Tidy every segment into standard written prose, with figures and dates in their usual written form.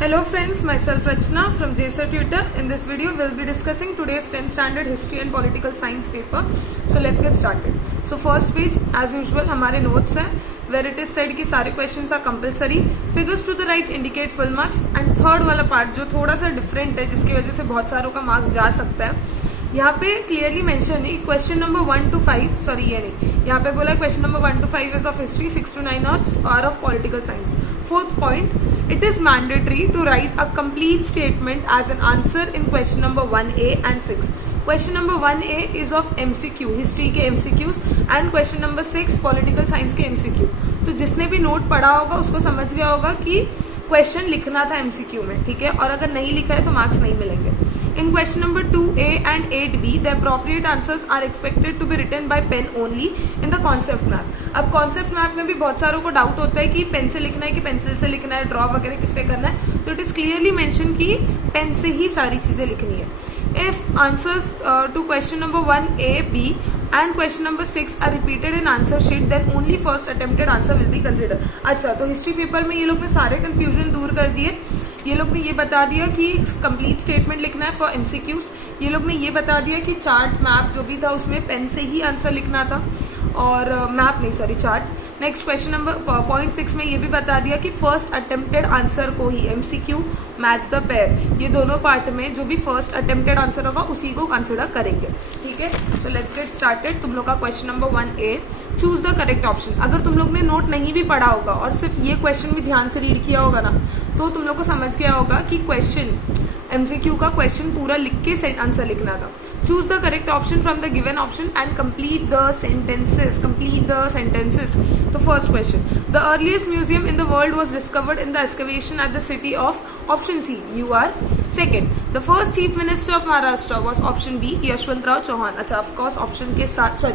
Hello friends, myself Rachna from JSER Tutor. In this video, we'll be discussing today's 10th standard history and political science paper. So let's get started. So first page, as usual, हमारे notes हैं where it is said कि सारे questions are compulsory. Figures to the right indicate full marks and third वाला part जो थोड़ा सा different है जिसकी वजह से बहुत सारों का marks जा सकता है. यहाँ पे क्लियरली मेंशन है क्वेश्चन नंबर 1 to 5 सॉरी ये नहीं यहाँ पे बोला question number 1 to 5 is of history 6 to 9 are of political science. Fourth point, it is mandatory to write a complete statement as an answer in question number 1A and 6. Question number 1A is of MCQ history के MCQs and question number 6 political science के MCQ. तो जिसने भी note पढ़ा होगा उसको समझ गया होगा कि क्वेश्चन लिखना था MCQ में, ठीक है, और अगर नहीं लिखा है तो मार्क्स नहीं मिलेंगे. In question number 2A and 8B, the appropriate answers are expected to be written by pen only in the concept map. अब concept map में भी बहुत सारों को डाउट होता है कि पेन से लिखना है कि पेंसिल से लिखना है, ड्रॉ वगैरह किससे करना है. तो इट इज क्लियरली मेंशन कि पेन से ही सारी चीजें लिखनी है. If answers to question number 1A, B and question number 6 are repeated in answer sheet, then only first attempted answer will be considered. अच्छा, तो हिस्ट्री पेपर में ये लोग ने सारे कंफ्यूजन दूर कर दिए. ये लोग ने ये बता दिया कि कंप्लीट स्टेटमेंट लिखना है फॉर MCQs. ये लोग ने ये बता दिया कि चार्ट मैप जो भी था उसमें पेन से ही आंसर लिखना था और मैप नहीं sorry chart. Next question number point 6 में ये भी बता दिया कि फर्स्ट अटेम्प्टेड आंसर को ही MCQ मैच द पेयर, ये दोनों पार्ट में जो भी फर्स्ट अटेम्प्टेड आंसर होगा उसी को कंसिडर करेंगे, ठीक है. So let's get started. तुम लोग का question number 1A, choose the correct option. अगर तुम लोग ने नोट नहीं भी पढ़ा होगा और सिर्फ ये क्वेश्चन भी ध्यान से रीड किया होगा ना तो तुम लोग को समझ गया होगा कि क्वेश्चन MCQ का क्वेश्चन पूरा लिख के आंसर लिखना था. Choose the correct option from the given option and complete the sentences. Complete the sentences. The first question. The earliest museum in the world was discovered in the excavation at the city of option C. You are second. The first chief minister of Maharashtra was option B. Yashwantrao Chauhan. अच्छा, of course option के साथ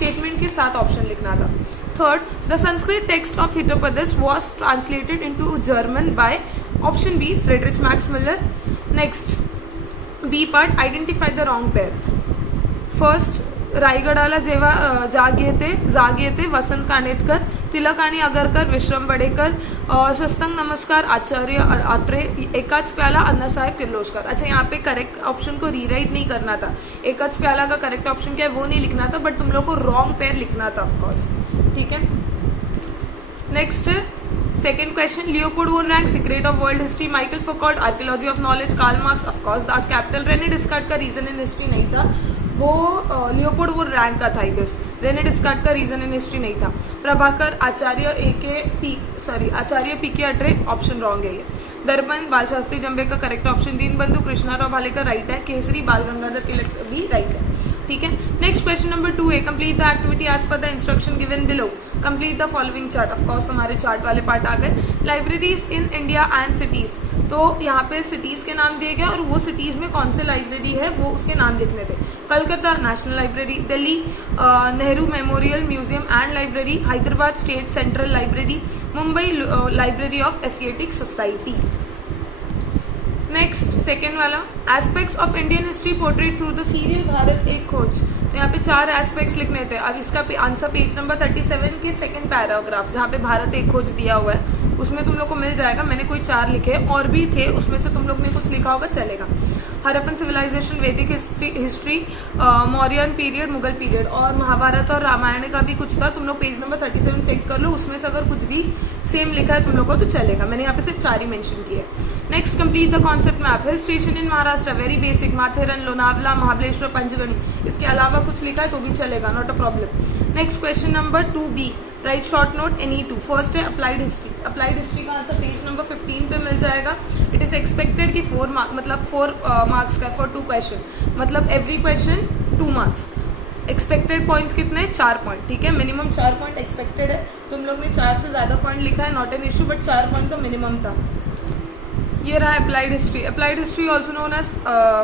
statement के साथ option लिखना था. Third, the Sanskrit text of Hitopadas was translated into German by option B. Friedrich Max Müller. Next. B part, identify the wrong pair. First, रायगडाला जेव्हा जागे थे वसंत कानेटकर, तिलक आणि अगरकर, विश्रम बडेकर, शस्तंग नमस्कार आचार्य आत्रे, एकाच प्याला अण्णासाहेब किर्लोस्कर. अच्छा, यहाँ पे करेक्ट ऑप्शन को रीराइट नहीं करना था. एकाच प्याला का करेक्ट ऑप्शन क्या है वो नहीं लिखना था, बट तुम लोग को रॉन्ग पेयर लिखना था ऑफकोर्स, ठीक है. Next second question, Leopold von Ranke, Secret of World History, Michael Foucault, Archaeology of Knowledge, Karl Marx, of course Das Kapital. René Descartes का Reason in History नहीं था, वो लियोपोल्ड वॉन रैंक का था. आई गेस रेने डिस्कार्ट का reason in history नहीं था. प्रभाकर आचार्य आचार्य P के अट्रे, ऑप्शन रॉन्ग है ये. दर्पण बाल शास्त्री जंबे का correct option. Dinbandhu Krishnarao Bhalekar right है. केसरी बाल गंगाधर तिलक भी राइट है, ठीक है. Next question number 2A, complete the activity as per the instruction given below. Complete the following chart. Of course हमारे चार्ट वाले पार्ट आ गए. Libraries in India and cities, तो यहाँ पे सिटीज के नाम दिए गए और वो सिटीज में कौन से लाइब्रेरी है वो उसके नाम लिखने थे. Calcutta national library, Delhi Nehru memorial museum and library, Hyderabad state central library, Mumbai library of Asiatic society. Next second वाला, aspects of Indian history portrait through the serial Bharat Ek Khoj. तो यहाँ पे 4 एस्पेक्ट्स लिखने थे. अब इसका आंसर पेज नंबर 37 के सेकंड पैराग्राफ जहाँ पे भारत एक खोज दिया हुआ है उसमें तुम लोग को मिल जाएगा. मैंने कोई 4 लिखे और भी थे, उसमें से तुम लोग ने कुछ लिखा होगा चलेगा. हरप्पन सिविलाइजेशन, वैदिक history, Mauryan period, Mughal period, और महाभारत और रामायण का भी कुछ था. तुम लोग पेज नंबर 37 चेक कर लो, उसमें से अगर कुछ भी सेम लिखा है तुम लोग को तो चलेगा. मैंने यहाँ पे सिर्फ 4 ही मेंशन किए. Next, complete the concept map. Hill station in Maharashtra, very basic, Matheran, Lonavala, Mahabaleshwar, Panchgani. इसके अलावा कुछ लिखा है तो भी चलेगा, not a problem. Next question number 2B, write short note any two. First है अप्लाइड हिस्ट्री. अप्लाइड हिस्ट्री का आंसर पेज नंबर 15 पे मिल जाएगा. इट इज एक्सपेक्टेड कि 4 मार्क्स मतलब 4 मार्क्स का फॉर 2 क्वेश्चन, मतलब every question 2 marks. Expected points कितने, 4 पॉइंट, ठीक है. मिनिमम 4 पॉइंट एक्सपेक्टेड है. तुम लोग ने 4 से ज्यादा पॉइंट लिखा है, not an issue, but 4 point तो मिनिमम था. ये रहा applied history. Applied history also known as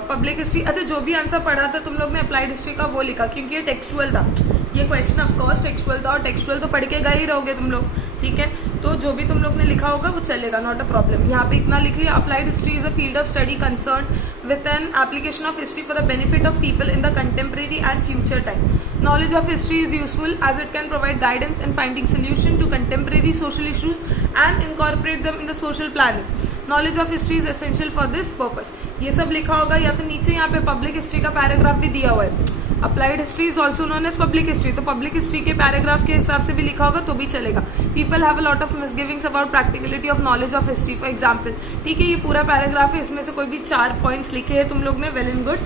public history. अच्छा, जो भी आंसर पढ़ा था तुम लोग ने अप्लाइड हिस्ट्री का वो लिखा क्योंकि ये टेक्सचुअल था. ये क्वेश्चन ऑफकोर्स टेक्सचुअल था और टेक्सचुअल तो पढ़ के गए ही रहोगे तुम लोग, ठीक है. तो जो भी तुम लोग ने लिखा होगा वो चलेगा, नॉट अ प्रॉब्लम. यहाँ पे इतना लिख लिया. Applied history is a field of study concern with an application of history for the benefit of people in the contemporary and future time. Knowledge of history is useful as it can provide guidance in finding solution to contemporary social issues and incorporate them in the social planning. Knowledge of history is essential for this purpose. ये सब लिखा होगा, या तो नीचे यहाँ पे public history का पैराग्राफ भी दिया हुआ है। Applied history is also known as public history, तो पब्लिक हिस्ट्री के पैराग्राफ के हिसाब से भी लिखा होगा तो भी चलेगा। People have a lot of misgivings about practicality of knowledge of history, for example. ठीक है, ये पूरा पैराग्राफ है, इसमें से कोई भी 4 पॉइंट्स लिखे हैं तुम लोग ने, वेल एंड गुड,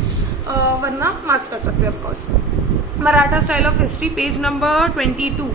वरना मार्क्स कर सकते हैं of course. Maratha style of history, page number 22,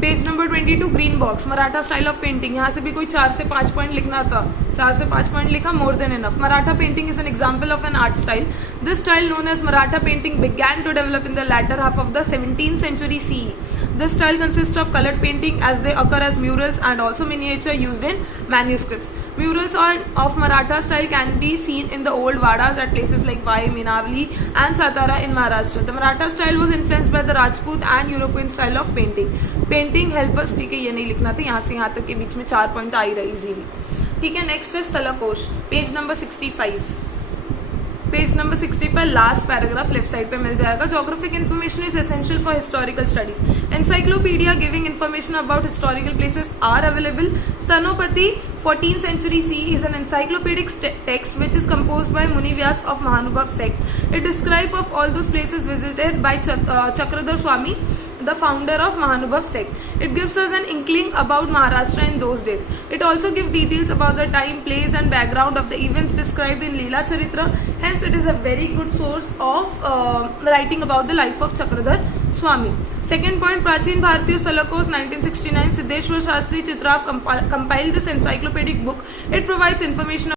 page number 22, green box, Maratha style of painting. यहाँ से भी कोई 4 से 5 पॉइंट लिखना था, 4 से 5 पॉइंट लिखा, more than enough. Maratha painting is an example of an art style. This style known as Maratha painting began to develop in the latter half of the 17th century CE. This style consists of colored painting as they occur as murals and also miniature used in manuscripts. Murals of Maratha style can be seen in the old Vadas at places like Vai, Minavali and Satara in Maharashtra. The Maratha style was influenced by the Rajput and European style of painting. Painting help us, ठीक है, ये नहीं लिखना था, यहाँ से यहाँ तक के बीच में 4 पॉइंट आ ही रही इजीली। ठीक है, नेक्स्ट है स्थलकोश, page number 65, page number 65, last paragraph left side पे मिल जाएगा। Geographic information is essential for historical studies. Encyclopaedia giving information about historical places are available. स्तनोपति 14th century CE is an encyclopedic text which is composed by Muni Vyas of Mahanubhav sect. It describes of all those places visited by Chakradhar Swami, the founder of Mahanubhav sect. It gives us an inkling about Maharashtra in those days. It also gives details about the time, place and background of the events described in Leela Charitra. Hence it is a very good source of writing about the life of Chakradhar Swami. Second point, Prachin Bharatiya Salakos 1969, Siddheshwar Shastri Chitrav compiled this encyclopedic book. It provides information